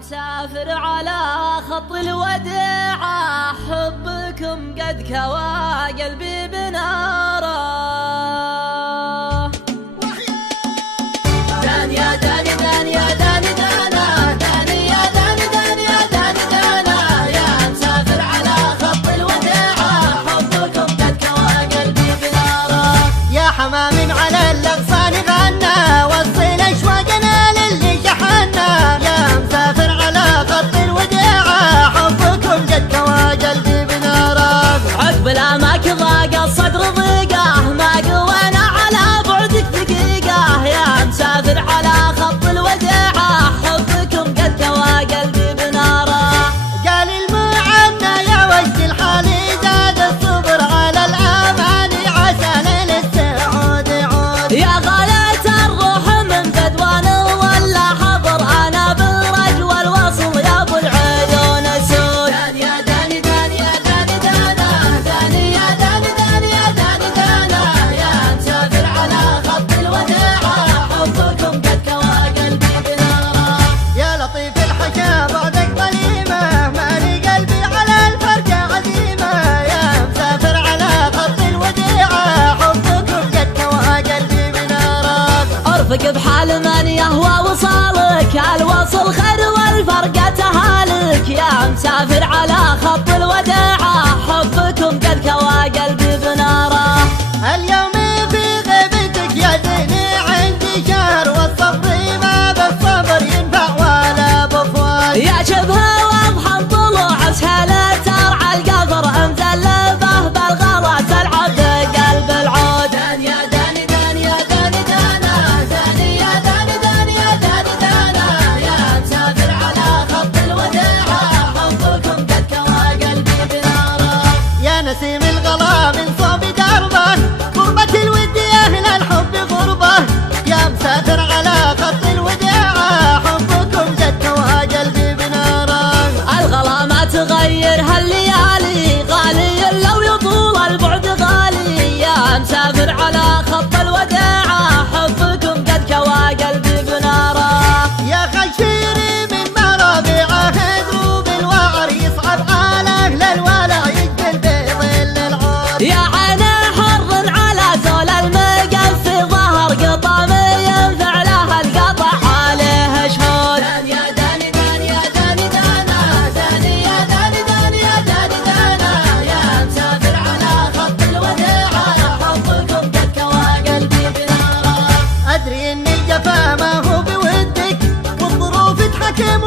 مسافر على خط الوداع، حبكم قد كوى قلبي بناره. دان يا دان دان يا دان دانا، دان يا دان دان يا دان دانا، يا مسافر على خط الوداع، حبكم قد كوى قلبي بناره. يا حمام على الاغصان غنى، وصل اشواقنا للي شحنا، يا مسافر على خط الوداع، حبكم قد كوى قلبي بناره. عقب الاماك ضاق الصدر ضيقه، ما قوينا على بعدك دقيقه، يا مسافر على خط الوداع، حبكم قد كوى قلبي بناره. قال المعنى يا وجه الحال زاد الصبر على الاماني، عسى للسعود يعود. يا غاية الروح من بدوان ولا حضر، انا بالرج والوصل يا ابو العيون سود. دان يا داني دان يا داني دانا، داني يا داني دان يا داني دانا، يا مسافر على خط الوداع، حبكم قد كوى قلبي بناره. يا لطيف الحكا بعدك ظليمه، مالي قلبي على الفرقه عزيمه، يا مسافر على خط الوداع، حبكم قد كوى قلبي بناره. ارفق بحال من يهوى وصالك، الوصل خير والفرقة تهالك، يا مسافر على خط الوداع، حبكم قد كوى قلبي بناره. اليوم في غيبتك يا زيني عندي شهر، والصبر ما بالصبر ينفع ولا بفوات. يا شبه واضحا طلوع سهلة ترعى القفر، مزلبه بالغلا تلعب بقلب العود. دان يا داني دان يا داني دانا، داني يا داني دان يا داني دانا، يا مسافر على خط الوداع، حبكم قد كوى قلبي بناره. يا نسيم الغلا من صوب دربه، غربة الود يا أهل الحب غربة، يا مسافر على خط الوداع، حبكم قد كوى قلبي بناره. الغلا ما تغير هالليالي، غالي لو يطول البعد غالي، يا مسافر على خط الوداع، حبكم قد كوى قلبي بناره. يا خشيري من مرابعه دروب الوعر، يصعب على أهل الولع يجبل بظل العود. يا عيني حر على زول المقف ظهر، قطام ينفع له القطع عليه شهود. دان يا داني دان يا داني دانا، داني يا داني دان يا داني دانا، يا مسافر على خط الوداع، حبكم قد كوى قلبي بناره. أدري إن الجفا ما هو بودك، والظروف تحكم